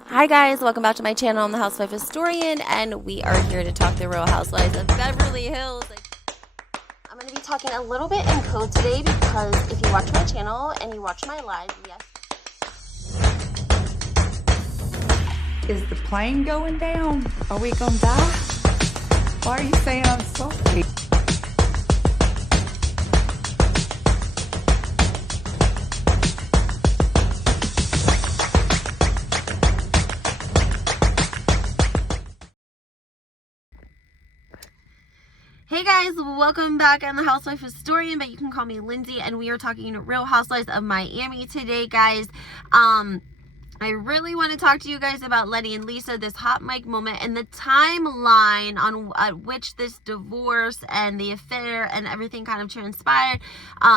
Hi guys, welcome back to my channel. I'm the Housewife Historian, and we are here to talk the Real Housewives of Beverly Hills. I'm going to be talking a little bit in code today because if you watch my channel and you watch my live, yes. Is the plane going down? Are we gonna die? Why are you saying I'm salty? Hey guys, welcome back. I'm the Housewife Historian, but you can call me Lindsay, and we are talking Real Housewives of Miami today, guys. I really want to talk to you guys about Lenny and Lisa, this hot mic moment, and the timeline on which this divorce and the affair and everything kind of transpired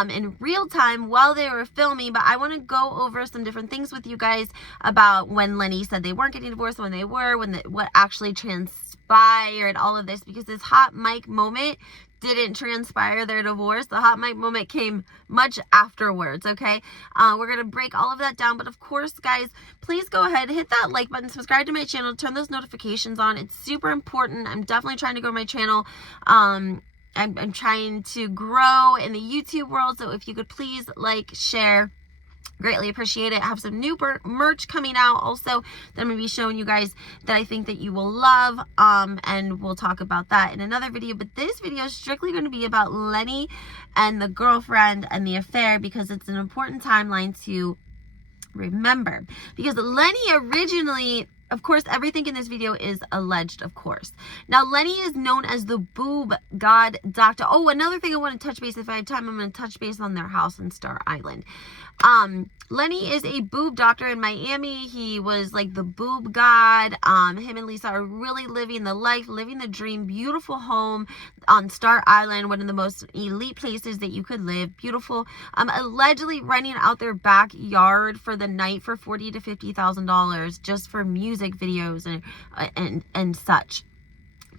in real time while they were filming. But I want to go over some different things with you guys about when Lenny said they weren't getting divorced, when they were, what actually transpired, all of this, because this hot mic moment didn't transpire their divorce. The hot mic moment came much afterwards, okay? We're going to break all of that down. But of course, guys, please go ahead, hit that like button, subscribe to my channel, turn those notifications on. It's super important. I'm definitely trying to grow my channel. I'm trying to grow in the YouTube world. So if you could please like, share, greatly appreciate it. I have some new merch coming out also that I'm going to be showing you guys that I think that you will love, and we'll talk about that in another video. But this video is strictly going to be about Lenny and the girlfriend and the affair, because it's an important timeline to remember. Because Lenny originally, of course, everything in this video is alleged, of course. Now, Lenny is known as the boob god doctor. Oh, another thing I want to touch base, if I have time, I'm going to touch base on their house in Star Island. Lenny is a boob doctor in Miami. He was like the boob god. Him and Lisa are really living the life, living the dream. Beautiful home on Star Island, one of the most elite places that you could live. Beautiful. Allegedly renting out their backyard for the night for $40,000 to $50,000 just for music videos and such.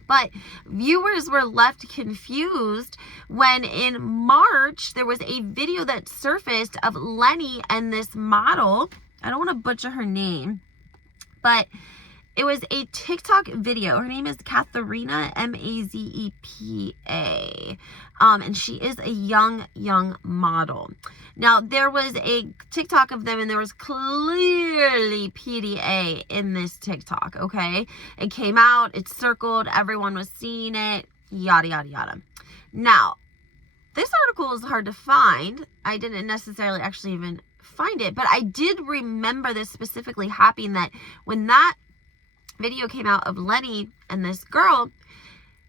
But viewers were left confused when in March there was a video that surfaced of Lenny and this model. I don't want to butcher her name, but it was a TikTok video. Her name is Katharina, Mazepa. And she is a young model. Now, there was a TikTok of them, and there was clearly PDA in this TikTok, okay? It came out, it circled, everyone was seeing it, yada, yada, yada. Now, this article is hard to find. I didn't necessarily actually even find it, but I did remember this specifically happening, that when that video came out of Lenny and this girl,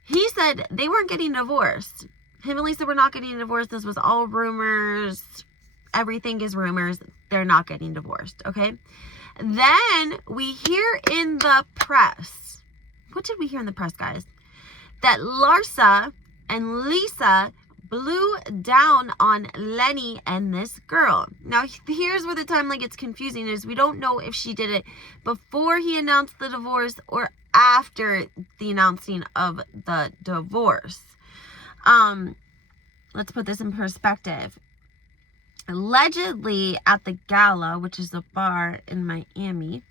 he said they weren't getting divorced. Him and Lisa were not getting divorced. This was all rumors. Everything is rumors. They're not getting divorced, okay? Then we hear in the press. What did we hear in the press, guys? That Larsa and Lisa blew down on Lenny and this girl. Now, here's where the timeline gets confusing, is we don't know if she did it before he announced the divorce or after the announcing of the divorce. Let's put this in perspective. Allegedly at the gala, which is a bar in Miami,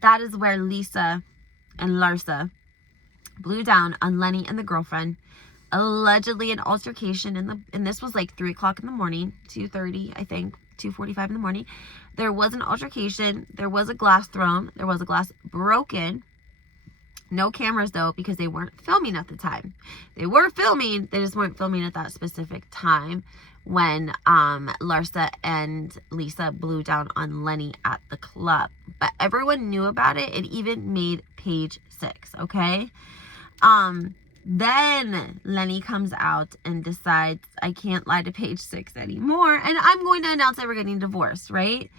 that is where Lisa and Larsa blew down on Lenny and the girlfriend. Allegedly an altercation and this was like 3 o'clock in the morning, 2:30, I think, 2:45 in the morning. There was an altercation. There was a glass thrown. There was a glass broken. No cameras though, because they weren't filming at the time. They were filming, they just weren't filming at that specific time when Larsa and Lisa blew down on Lenny at the club. But everyone knew about it. It even made page 6, okay? Then Lenny comes out and decides, I can't lie to page 6 anymore, and I'm going to announce that we're getting divorced, right?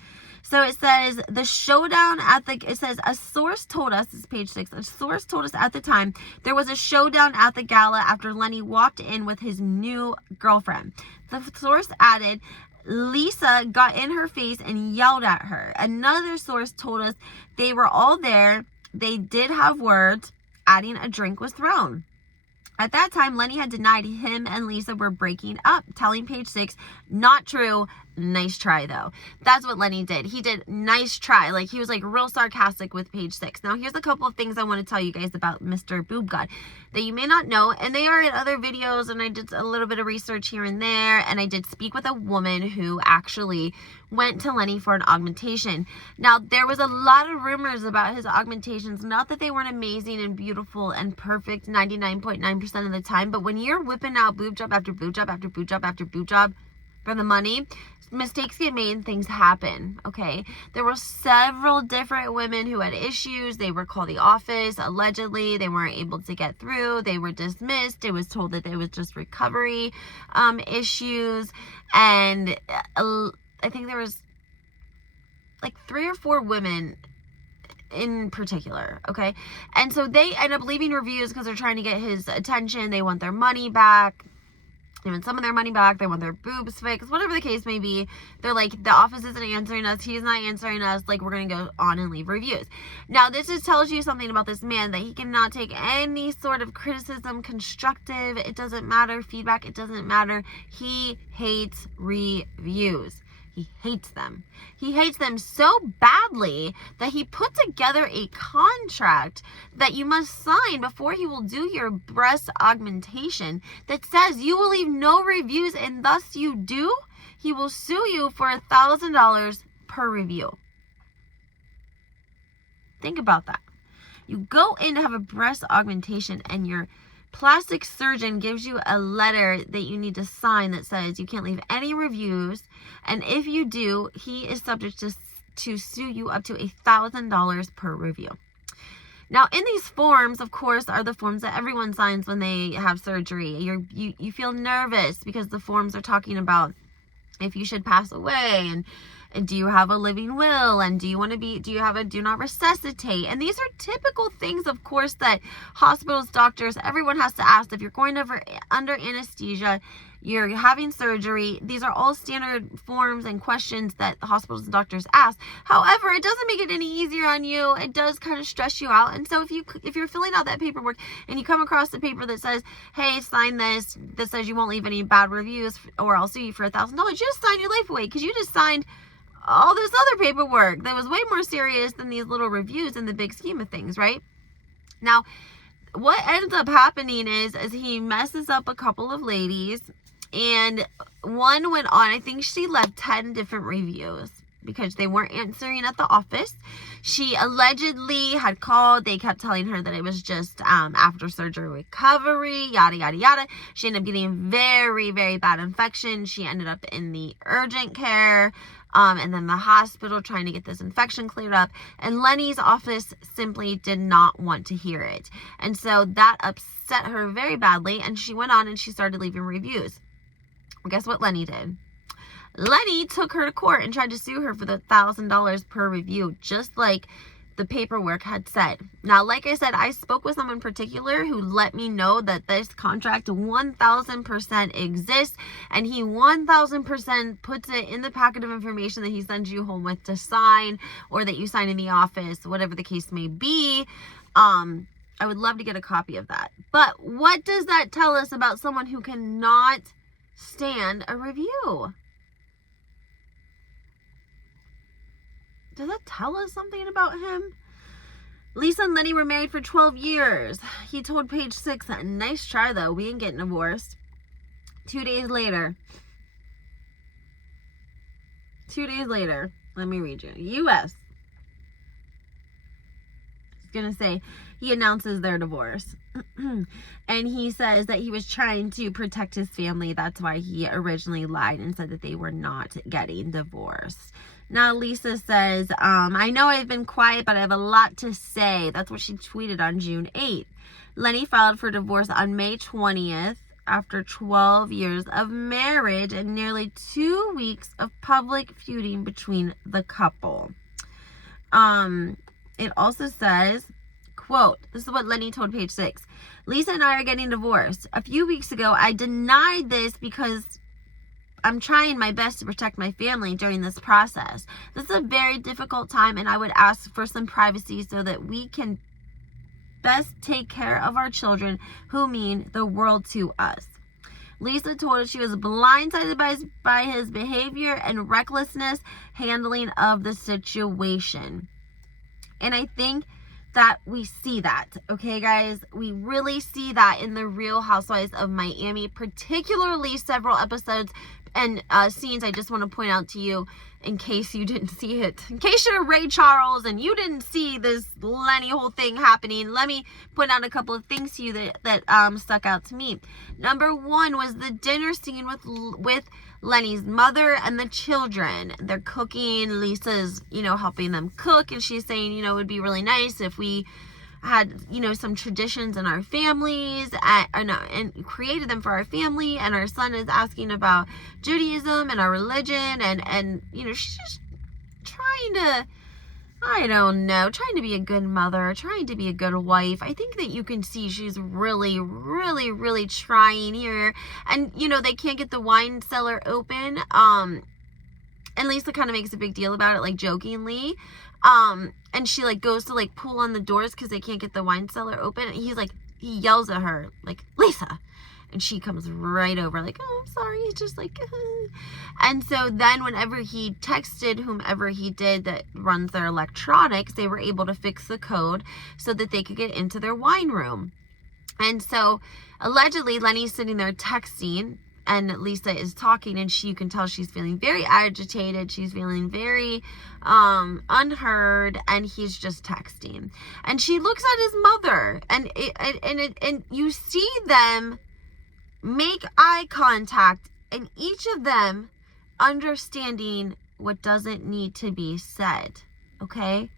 So it says the showdown it says a source told us, this is page 6, a source told us at the time there was a showdown at the gala after Lenny walked in with his new girlfriend. The source added, Lisa got in her face and yelled at her. Another source told us they were all there. They did have words, adding a drink was thrown. At that time, Lenny had denied him and Lisa were breaking up, telling page 6, not true, nice try though. That's what Lenny did. He did nice try. Like, he was like real sarcastic with page 6. Now, here's a couple of things I want to tell you guys about Mr. Boob God that you may not know, and they are in other videos, and I did a little bit of research here and there, and I did speak with a woman who actually went to Lenny for an augmentation. Now, there was a lot of rumors about his augmentations, not that they weren't amazing and beautiful and perfect 99.9% of the time, but when you're whipping out boob job after boob job after boob job after boob job for the money, mistakes get made and things happen, okay? There were several different women who had issues. They were called the office. Allegedly, they weren't able to get through. They were dismissed. It was told that it was just recovery issues. And I think there was like 3 or 4 women in particular, okay? And so they end up leaving reviews because they're trying to get his attention. They want their money back. They want some of their money back. They want their boobs fixed, whatever the case may be. They're like, the office isn't answering us. He's not answering us. Like, we're going to go on and leave reviews. Now, this just tells you something about this man, that he cannot take any sort of criticism, constructive. It doesn't matter. Feedback. It doesn't matter. He hates reviews. He hates them. He hates them so badly that he put together a contract that you must sign before he will do your breast augmentation that says you will leave no reviews, and thus you do, he will sue you for $1,000 per review. Think about that. You go in to have a breast augmentation and your plastic surgeon gives you a letter that you need to sign that says you can't leave any reviews, and if you do, he is subject to sue you up to $1,000 per review. Now, in these forms, of course, are the forms that everyone signs when they have surgery. You feel nervous because the forms are talking about if you should pass away, and do you have a living will, and do you have a do not resuscitate? And these are typical things, of course, that hospitals, doctors, everyone has to ask. If you're going under anesthesia, you're having surgery, these are all standard forms and questions that hospitals and doctors ask. However, it doesn't make it any easier on you. It does kind of stress you out. And so if you're filling out that paperwork and you come across the paper that says, hey, sign this, that says you won't leave any bad reviews or I'll sue you for $1,000, you just sign your life away, because you just signed all this other paperwork that was way more serious than these little reviews in the big scheme of things, right? Now, what ends up happening is he messes up a couple of ladies, and one went on, I think she left 10 different reviews because they weren't answering at the office. She allegedly had called. They kept telling her that it was just after surgery recovery, yada, yada, yada. She ended up getting very, very bad infection. She ended up in the urgent care and then the hospital trying to get this infection cleared up. And Lenny's office simply did not want to hear it. And so that upset her very badly. And she went on and she started leaving reviews. Well, guess what Lenny did? Lenny took her to court and tried to sue her for the $1,000 per review, just like the paperwork had said. Now, like I said, I spoke with someone in particular who let me know that this contract 1000% exists, and he 1000% puts it in the packet of information that he sends you home with to sign, or that you sign in the office, whatever the case may be. I would love to get a copy of that. But what does that tell us about someone who cannot stand a review? Does that tell us something about him? Lisa and Lenny were married for 12 years. He told page 6, nice try though, we ain't getting divorced. 2 days later, let me read you. U.S. It's gonna say he announces their divorce. And he says that he was trying to protect his family. That's why he originally lied and said that they were not getting divorced. Now, Lisa says, I know I've been quiet, but I have a lot to say. That's what she tweeted on June 8th. Lenny filed for divorce on May 20th after 12 years of marriage and nearly 2 weeks of public feuding between the couple. It also says, quote, this is what Lenny told page 6. Lisa and I are getting divorced. A few weeks ago, I denied this because I'm trying my best to protect my family during this process. This is a very difficult time, and I would ask for some privacy so that we can best take care of our children, who mean the world to us. Lisa told us she was blindsided by his behavior and recklessness handling of the situation. And I think that we see that, okay, guys? We really see that in the Real Housewives of Miami, particularly several episodes and scenes. I just want to point out to you, in case you didn't see it, in case you're Ray Charles and you didn't see this Lenny whole thing happening, let me point out a couple of things to you that stuck out to me. Number one was the dinner scene with Lenny's mother and the children. They're cooking. Lisa's, helping them cook, and she's saying, it would be really nice if we had, some traditions in our families and created them for our family. And our son is asking about Judaism and our religion, and she's just trying to, trying to be a good mother, trying to be a good wife. I think that you can see she's really, really, really trying here. And, they can't get the wine cellar open. And Lisa kind of makes a big deal about it, like jokingly. And she goes to pull on the doors because they can't get the wine cellar open. And he yells at her, Lisa. And she comes right over, oh, I'm sorry. It's just And so then whenever he texted whomever he did that runs their electronics, they were able to fix the code so that they could get into their wine room. And so allegedly Lenny's sitting there texting, and Lisa is talking, and you can tell she's feeling very agitated. She's feeling very unheard, and he's just texting. And she looks at his mother, and you see them make eye contact, and each of them understanding what doesn't need to be said, okay?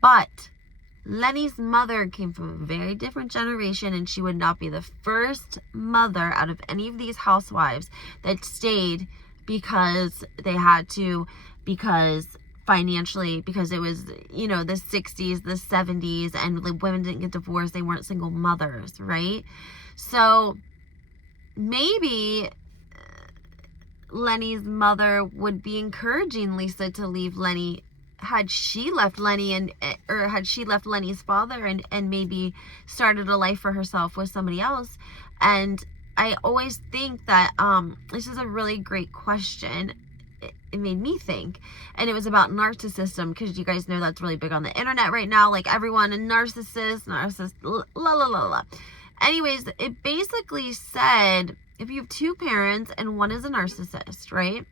But Lenny's mother came from a very different generation, and she would not be the first mother out of any of these housewives that stayed because they had to, because financially, because it was, the 60s, the 70s, and the women didn't get divorced. They weren't single mothers, right? So maybe Lenny's mother would be encouraging Lisa to leave Lenny had she left Lenny or had she left Lenny's father and maybe started a life for herself with somebody else. And I always think that this is a really great question. It made me think, and it was about narcissism, because you guys know that's really big on the internet right now. Everyone, a narcissist, la la la la. Anyways, it basically said if you have two parents and one is a narcissist, right?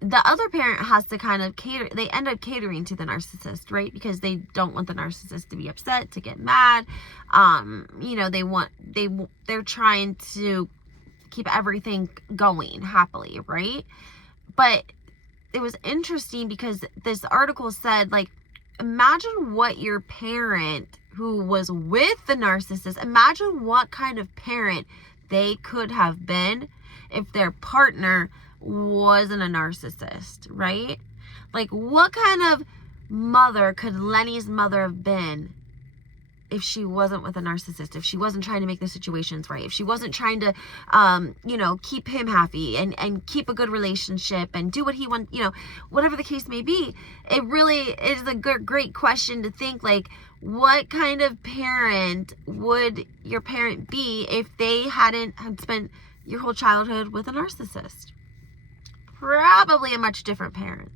The other parent has to kind of cater. They end up catering to the narcissist, right? Because they don't want the narcissist to be upset, to get mad. They're trying to keep everything going happily, right? But it was interesting because this article said, imagine what your parent who was with the narcissist, imagine what kind of parent they could have been if their partner wasn't a narcissist, right? What kind of mother could Lenny's mother have been if she wasn't with a narcissist, if she wasn't trying to make the situations right, if she wasn't trying to keep him happy and keep a good relationship and do what he wants, whatever the case may be. It really is a great question to think, what kind of parent would your parent be if they had spent your whole childhood with a narcissist? Probably a much different parent.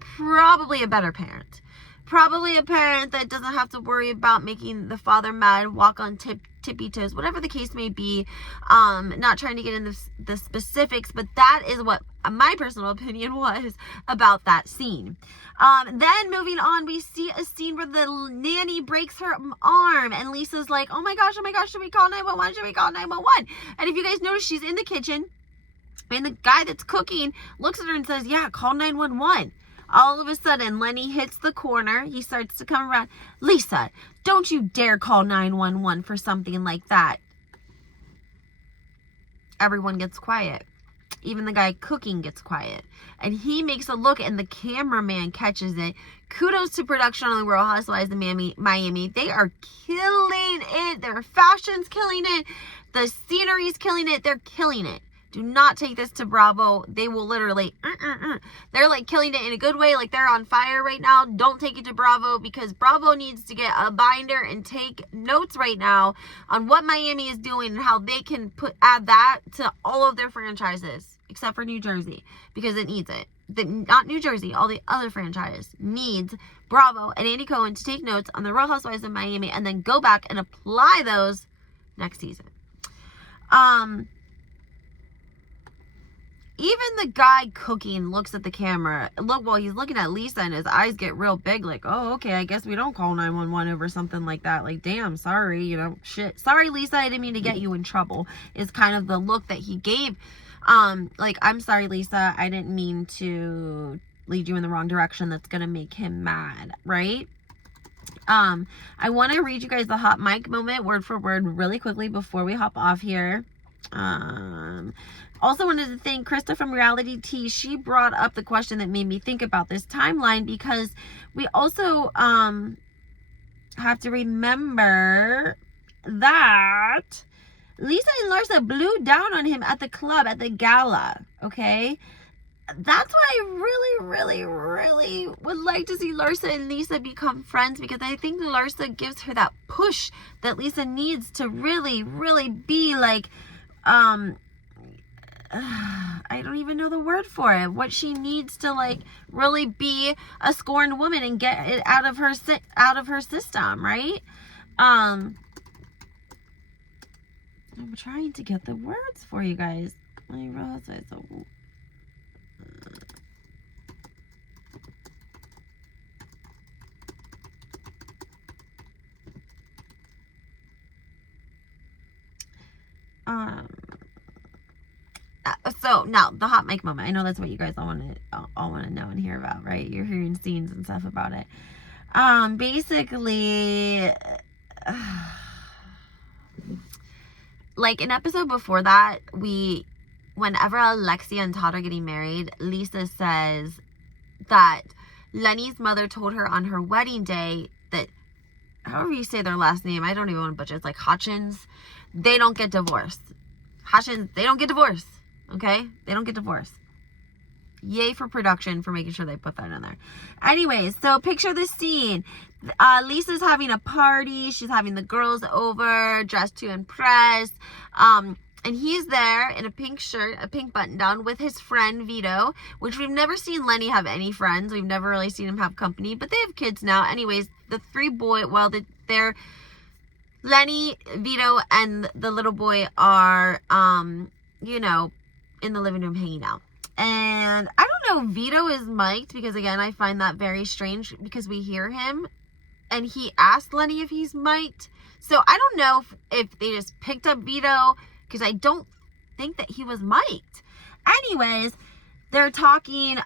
Probably a better parent. Probably a parent that doesn't have to worry about making the father mad, walk on tippy toes, whatever the case may be. Not trying to get into the specifics, but that is what my personal opinion was about that scene. Then moving on, we see a scene where the nanny breaks her arm, and Lisa's like, oh my gosh, should we call 911? Should we call 911? And if you guys notice, she's in the kitchen, and the guy that's cooking looks at her and says, yeah, call 911. All of a sudden, Lenny hits the corner. He starts to come around. Lisa, don't you dare call 911 for something like that. Everyone gets quiet. Even the guy cooking gets quiet. And he makes a look, and the cameraman catches it. Kudos to production on the Real Housewives of Miami. They are killing it. Their fashion's killing it. The scenery's killing it. They're killing it. Do not take this to Bravo. They will literally, they're like killing it in a good way. Like they're on fire right now. Don't take it to Bravo, because Bravo needs to get a binder and take notes right now on what Miami is doing and how they can add that to all of their franchises, except for New Jersey, because it needs it. Not New Jersey, all the other franchise needs Bravo and Andy Cohen to take notes on the Real Housewives of Miami and then go back and apply those next season. Even the guy cooking looks at the camera. He's looking at Lisa and his eyes get real big, like, oh, okay, I guess we don't call 911 over something like that. Like, damn, sorry, you know, shit. Sorry, Lisa, I didn't mean to get you in trouble, is kind of the look that he gave. Like, I'm sorry, Lisa, I didn't mean to lead you in the wrong direction. That's gonna make him mad, right? I want to read you guys the hot mic moment word for word really quickly before we hop off here. Also wanted to thank Krista from Reality Tea. She brought up the question that made me think about this timeline, because we also have to remember that Lisa and Larsa blew down on him at the club, at the gala, okay? That's why I really, really, really would like to see Larsa and Lisa become friends, because I think Larsa gives her that push that Lisa needs to really, really be like, I don't even know the word for it. What she needs to like really be a scorned woman and get it out of her system, right? I'm trying to get the words for you guys. So now the hot mic moment. I know that's what you guys all want to know and hear about, right? You're hearing scenes and stuff about it. Basically, like an episode before that, whenever Alexia and Todd are getting married, Lisa says that Lenny's mother told her on her wedding day that, however you say their last name, I don't even want to butcher it, it's like Hutchins, they don't get divorced. Hutchins, they don't get divorced. Okay? They don't get divorced. Yay for production for making sure they put that in there. Anyways, so picture this scene. Lisa's having a party. She's having the girls over, dressed to impress. And he's there in a pink shirt, a pink button down with his friend Vito, which we've never seen Lenny have any friends. We've never really seen him have company, but they have kids now. Anyways, the they're Lenny, Vito, and the little boy are, you know, in the living room hanging out. And I don't know, Vito is mic'd, because again, I find that very strange because we hear him and he asked Lenny if he's mic'd. So I don't know if they just picked up Vito, because I don't think that he was mic'd. Anyways, they're talking,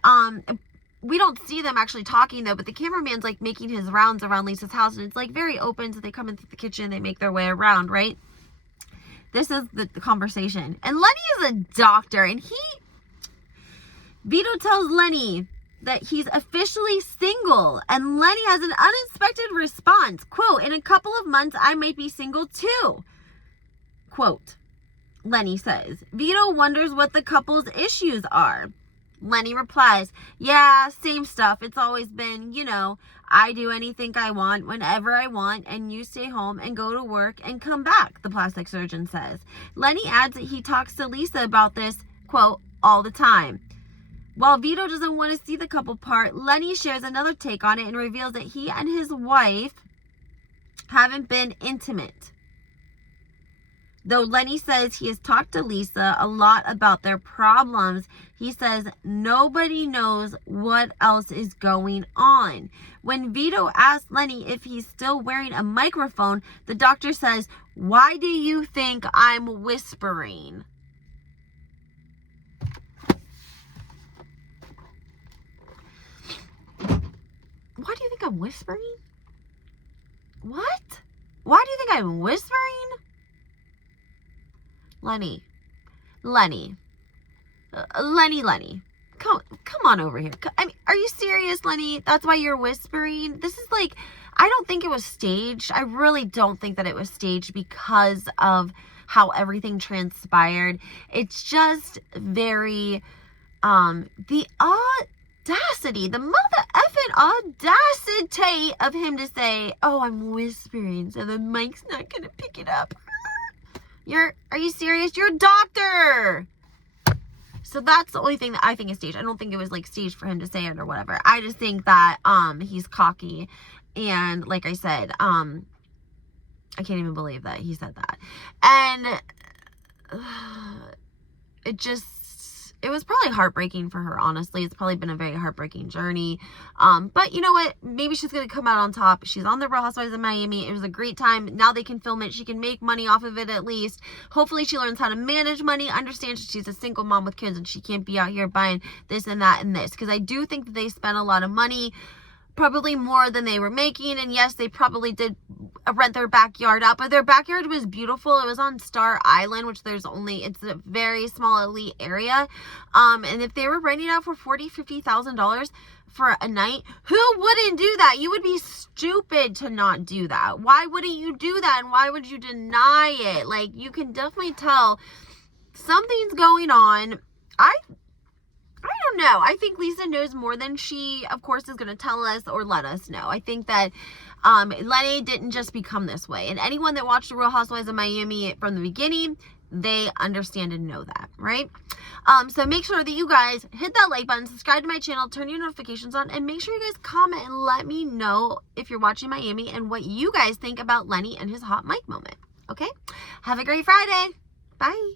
we don't see them actually talking though, but the cameraman's like making his rounds around Lisa's house, and it's like very open, so they come into the kitchen, they make their way around, right? This is the conversation. And Lenny is a doctor, and Vito tells Lenny that he's officially single, and Lenny has an unexpected response. Quote, in a couple of months, I might be single too. Quote, Lenny says. Vito wonders what the couple's issues are. Lenny replies, yeah, same stuff. It's always been, you know, I do anything I want whenever I want, and you stay home and go to work and come back, the plastic surgeon says. Lenny adds that he talks to Lisa about this, quote, all the time. While Vito doesn't want to see the couple part, Lenny shares another take on it and reveals that he and his wife haven't been intimate. Though Lenny says he has talked to Lisa a lot about their problems, he says nobody knows what else is going on. When Vito asks Lenny if he's still wearing a microphone, the doctor says, why do you think I'm whispering? Why do you think I'm whispering? What? Why do you think I'm whispering? Lenny. Come on over here. I mean, are you serious, Lenny? That's why you're whispering? This is like, I don't think it was staged. I really don't think that it was staged because of how everything transpired. It's just very, the audacity, the mother effing audacity of him to say, oh, I'm whispering so the mic's not gonna pick it up. Are you serious? You're a doctor. So that's the only thing that I think is staged. I don't think it was like staged for him to say it or whatever. I just think that he's cocky, and like I said, I can't even believe that he said that. And it was probably heartbreaking for her, honestly. It's probably been a very heartbreaking journey. But you know what? Maybe she's going to come out on top. She's on the Real Housewives of Miami. It was a great time. Now they can film it. She can make money off of it at least. Hopefully she learns how to manage money, understands she's a single mom with kids and she can't be out here buying this and that and this. Because I do think that they spent a lot of money, probably more than they were making. And yes, they probably did rent their backyard out, but their backyard was beautiful. It was on Star Island, which it's a very small elite area. And if they were renting out for $40,000-$50,000 for a night, who wouldn't do that? You would be stupid to not do that. Why wouldn't you do that? And why would you deny it? Like, you can definitely tell something's going on. I don't know. I think Lisa knows more than she, of course, is going to tell us or let us know. I think that Lenny didn't just become this way. And anyone that watched The Real Housewives of Miami from the beginning, they understand and know that, right? So make sure that you guys hit that like button, subscribe to my channel, turn your notifications on, and make sure you guys comment and let me know if you're watching Miami and what you guys think about Lenny and his hot mic moment. Okay? Have a great Friday. Bye.